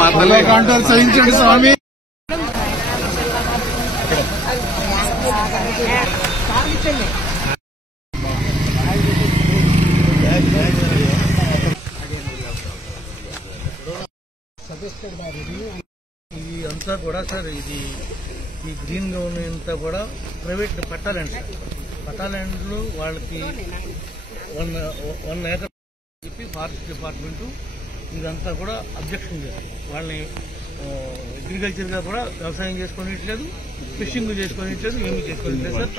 మాతల్లి కాంటాలు సహించండి స్వామి. ఇది అంతా కూడా సార్ ఇది ఈ గ్రీన్ జోన్ అంతా కూడా ప్రైవేట్ పట్టా ల్యాండ్ సార్. పట్టా ల్యాండ్లు వాళ్ళకి 1 ఏకర్ చెప్పి ఫారెస్ట్ డిపార్ట్మెంట్ ఇదంతా కూడా అబ్జెక్షన్ చేస్తారు. వాళ్ళని అగ్రికల్చర్ గా కూడా వ్యవసాయం చేసుకోనిట్లేదు, ఫిషింగ్ చేసుకోనిట్లేదు, ఏమి చేసుకోనిట్లేదు సార్.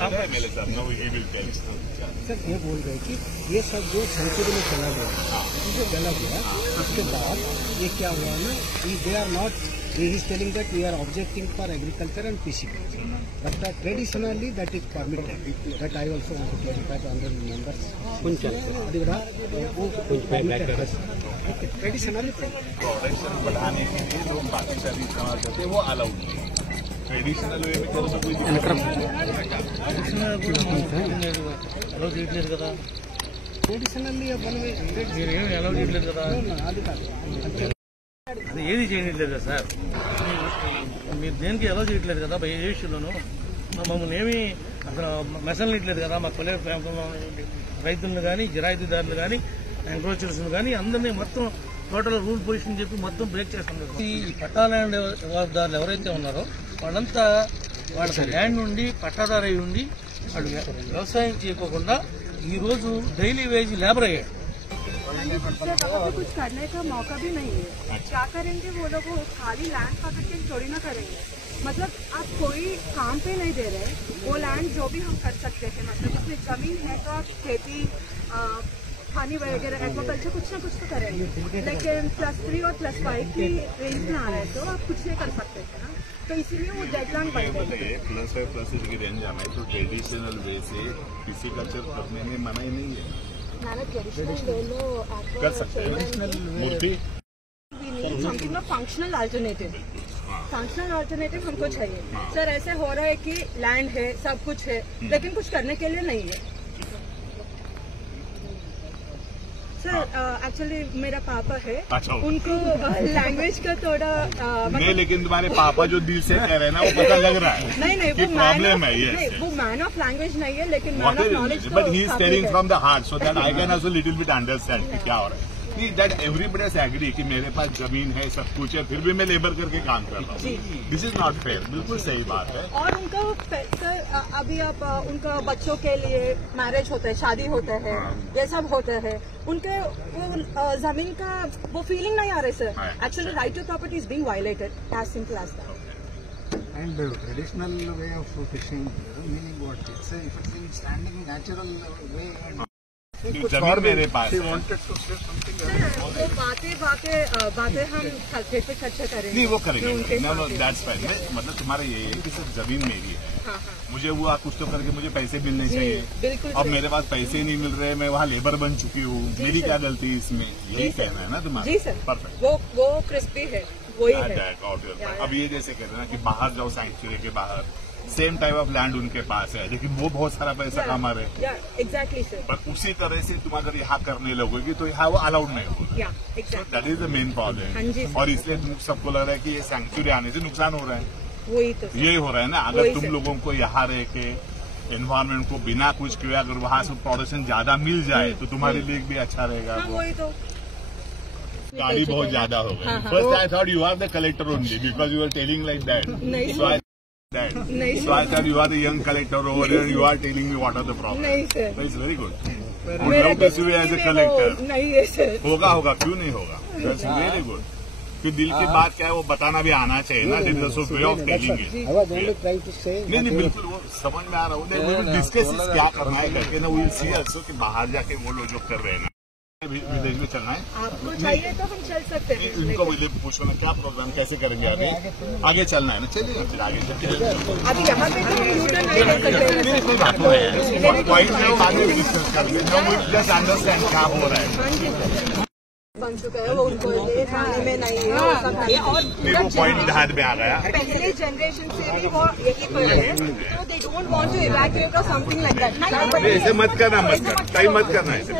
सर ये बोल रहे कि ये सब जो सेंचुरी में चला गया उसके बाद ये क्या हुआ ना, they are not, he is telling that we are objecting for agriculture and fishing, but traditionally that is permitted. That I also want to clarify to honorable members. అది కూడా ट्रेडिशनली प्रोडक्शन बढ़ाने के लिए जो बाकी सारी इस्तेमाल करते हैं वो अलाउड नहीं है. ट्रेडिशनल वे में करो तो कोई అలౌ చేయట్లేదు కదా. ట్రెడిషనల్లీ మీరేమి అలౌ చేయట్లేదు కదా, అది కాదు, అది ఏది చేయట్లేదు కదా సార్. మీరు దేనికి అలౌ చేయట్లేదు కదా ఏ విషయంలోనూ. మమ్మల్ని ఏమి అసలు మెసలు ఇట్లేదు కదా. మా పల్లె రైతులను కానీ, జిరాయితీదారులు కానీ, ఎంక్రోచర్స్ కానీ అందరినీ మొత్తం టోటల్ రూల్ పొజిషన్ చెప్పి మొత్తం బ్రేక్ చేస్తున్నారు. ఈ పట్టా ల్యాండ్ దారులు ఎవరైతే ఉన్నారో వాళ్ళంతా వాళ్ళ ల్యాండ్ నుండి పట్టాదారు అయి ఉండి వాళ్ళు వ్యవసాయం చేయకోకుండా ఈ రోజు డైలీ వేజ్ లేబర్ అయ్యాడు. कुछ करने का मौका भी नहीं है. क्या करेंगे वो लोग? खाली लैंड पकड़ के थोड़ी ना करेंगे. मतलब आप कोई काम पे नहीं दे रहे, वो लैंड जो भी हम कर सकते हैं, मतलब उसमें जमीन है तो आप खेती खानी वगैरह एक्वाकल्चर कुछ ना कुछ तो करेंगे. लेकिन +3 और +5 की रेंज में आ रहे तो आप कुछ नहीं कर सकते थे ना. तो इसीलिए वो डेडलाइन बढ़ गई. +5 की रेंज आना है तो ट्रेडिशनल वे से कृषि कल्चर करने में मना ही नहीं है. कर सकते हैं Murthy something functional alternative. Functional alternative हमको चाहिए सर. ऐसे हो रहा है कि लैंड है, सब कुछ है, लेकिन कुछ करने के लिए नहीं है सर. एक्चुअली मेरा पापा है, उनको लैंग्वेज का थोड़ा नहीं, लेकिन तुम्हारे पापा जो दिल से कह रहे हैं ना वो पता लग रहा है. नहीं वो प्रॉब्लम है ये. वो मैन ऑफ लैंग्वेज नहीं है, लेकिन man of knowledge. But he is telling from the heart so that I can also little bit understand क्या हो रहा है. दैट एवरीबडी इज एग्री कि मेरे पास जमीन है, सब कुछ है, फिर भी मैं लेबर करके काम कर रहा हूँ. This is not fair. बिल्कुल सही बात है. और उनका सर अभी आप उनका बच्चों के लिए मैरिज होता है, शादी होता है, ये सब होता है, उनके वो जमीन का वो फीलिंग नहीं आ रही sir. Actually right to property is being violated, as simple as that. And traditional way of fishing, meaning what? It's a standing natural way. जमीन मेरे पास है. वो बातें हम खर्चे करेंगे. नहीं वो करेंगे. No that's fine. मतलब तुम्हारा ये है कि सिर्फ जमीन मेरी है. मुझे वो कुछ तो करके मुझे पैसे मिलने चाहिए. बिल्कुल. अब मेरे पास पैसे नहीं मिल रहे, मैं वहाँ लेबर बन चुकी हूँ. मेरी क्या गलती है इसमें? यही कहना है ना तुम्हारा. जी सर. परफेक्ट. वो क्रिस्पी है, वही है. अब ये जैसे कह रहे हैं ना कि बाहर जाओ सैंक्चुरी के बाहर, सेम टाइप ऑफ लैंड उनके पास है, लेकिन वो बहुत सारा पैसा कमा रहे हैं. Exactly sir. पर उसी तरह से तुम अगर यहाँ करने लगोगे तो यहाँ वो अलाउड नहीं होगा. That is the main problem. और इसलिए सबको लग रहा है कि ये सैंक्चुरी आने से नुकसान हो रहा है. वही तो यही हो रहा है ना. अगर तुम लोगों को यहाँ रह के एनवायरमेंट को बिना कुछ किए अगर वहाँ से प्रोडक्शन ज्यादा मिल जाए तो तुम्हारे लिए भी अच्छा रहेगा. वही तो गाड़ी बहुत ज्यादा हो गई. First I thought you are the collector only because you are telling like that. So I thought you are the young collector over there. You are telling me what are the problems. नहीं sir. It's very good. Would love to see you as a collector. नहीं है sir. होगा क्यों नहीं होगा. That's very good. फिर दिल की बात क्या है वो बताना भी आना चाहिए ना, वे ऑफ टेलिंग इट। नहीं बिल्कुल वो समझ में आ रहा हूँ, डिस्कस क्या करना है करके ना, विल सी आल्सो कि बाहर जाके वो लोग जो कर रहे हैं ना, विदेश में चलना है आपको चाहिए तो हम चल सकते हैं। इनको पूछो ना क्या प्रोग्राम कैसे करेंगे, आगे चलना है ना, चलिए फिर आगे अभी यहाँ पे तो हम यूटर्न नहीं कर सकते। कोई बात नहीं, पॉइंट में बाद में डिस्कस करेंगे, जस्ट अंडरस्टैंड क्या हो रहा है। बन चुका है वो, उनको खाने में नहीं है वो सब नहीं है, और वो पॉइंट ध्यान में आ गया। पहले जनरेशन से भी वो यही पर है, तो they don't want to evacuate or something like that. ऐसे मत करना, टाइम मत करना ऐसे।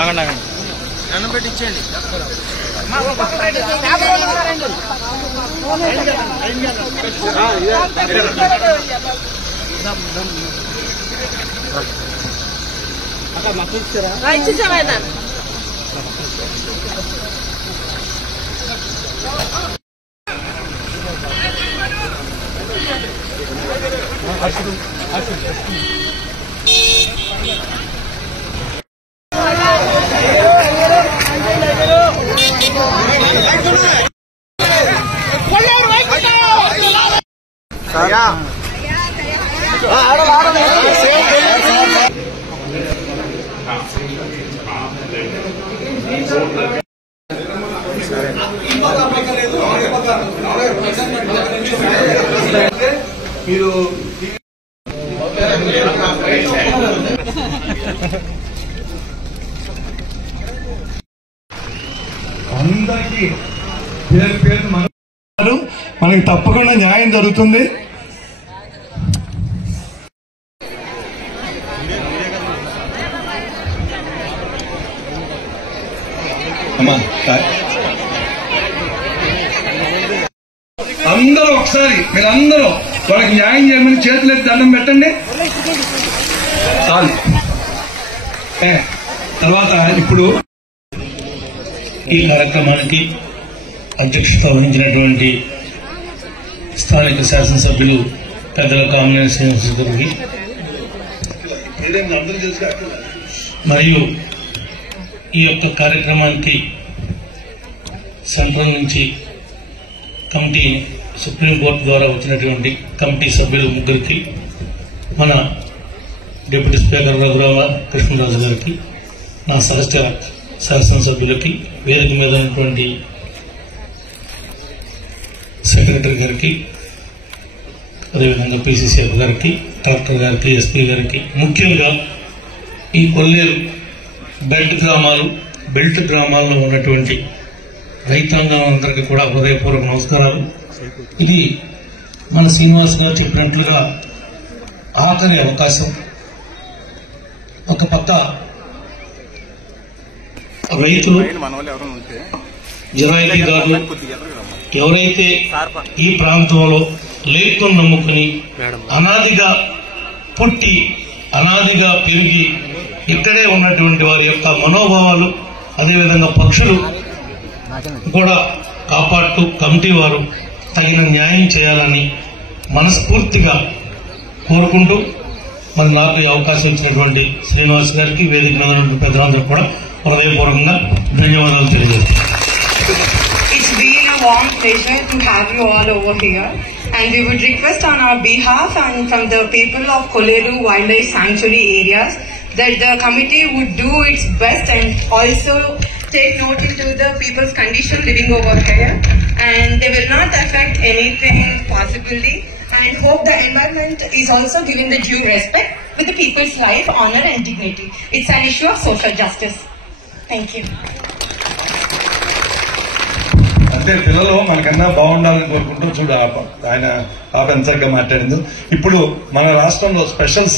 ఆగండి ఆగండి అన్నం పెట్టి ఇచ్చేయండి. మీరు అందరికీ పేరు పేరు మనకి తప్పకుండా న్యాయం జరుగుతుంది. అందరూ ఒకసారి మీరందరూ వాళ్ళకి న్యాయం చేయమని చేతులెత్తి దండం పెట్టండి చాలు. తర్వాత ఇప్పుడు ఈ కార్యక్రమానికి అధ్యక్షత వహించినటువంటి స్థానిక శాసనసభ్యులు పెద్దల కామినేని శ్రీనివాస్ గారికి మరియు ఈ యొక్క కార్యక్రమానికి సెంట్రల్ నుంచి కమిటీ సుప్రీంకోర్టు ద్వారా వచ్చినటువంటి కమిటీ సభ్యులు ముగ్గురికి, మన డిప్యూటీ స్పీకర్ రఘురామ కృష్ణరాజు గారికి, నా సహచర శాసనసభ్యులకి, వేదిక మీద ఉన్నటువంటి సెక్రటరీ గారికి, అదేవిధంగా పిసిసిఎఫ్ గారికి, కలెక్టర్ గారికి, ఎస్పీ గారికి, ముఖ్యంగా ఈ కొల్లేరు బెల్ట్ గ్రామాల్లో ఉన్నటువంటి రైతాంగం అందరికీ కూడా హృదయపూర్వక నమస్కారాలు. ఇది మన శ్రీనివాస్ గారు చెప్పినట్లుగా ఆఖరి అవకాశం. ఒక పక్క రైతులు జనాయితీదారులు ఎవరైతే ఈ ప్రాంతంలో లేటును నమ్ముకుని అనాదిగా పుట్టి అనాదిగా పెరిగి ఇక్కడే ఉన్నటువంటి వారి యొక్క మనోభావాలు, అదేవిధంగా పక్షులు కూడా కాపాడుతూ కమిటీ వారు తగిన న్యాయం చేయాలని మనస్ఫూర్తిగా కోరుకుంటూ, మరి నాకు ఈ అవకాశం ఇచ్చినటువంటి శ్రీనివాస్ గారికి, వేదిక మీద ఉన్న పెద్దలందరూ కూడా హృదయపూర్వకంగా ధన్యవాదాలు తెలియజేస్తున్నాను. It's been a warm pleasure to have you all over here, And we would request on our behalf and from the people of Koleru Wildlife Sanctuary areas that the committee would do its best and also take note into the people's condition living over here, and they will not affect anything possibly, and hope the environment is also given the due respect with the people's life, honor and dignity. It's an issue of social justice. Thank you. అంటే పిల్లలు మనకన్నా బాగుండాలని కోరుకుంటూ చూడు ఆయన ఆ పెంచగా మాట్లాడింది. ఇప్పుడు మన రాష్ట్రంలో స్పెషల్